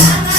Deus.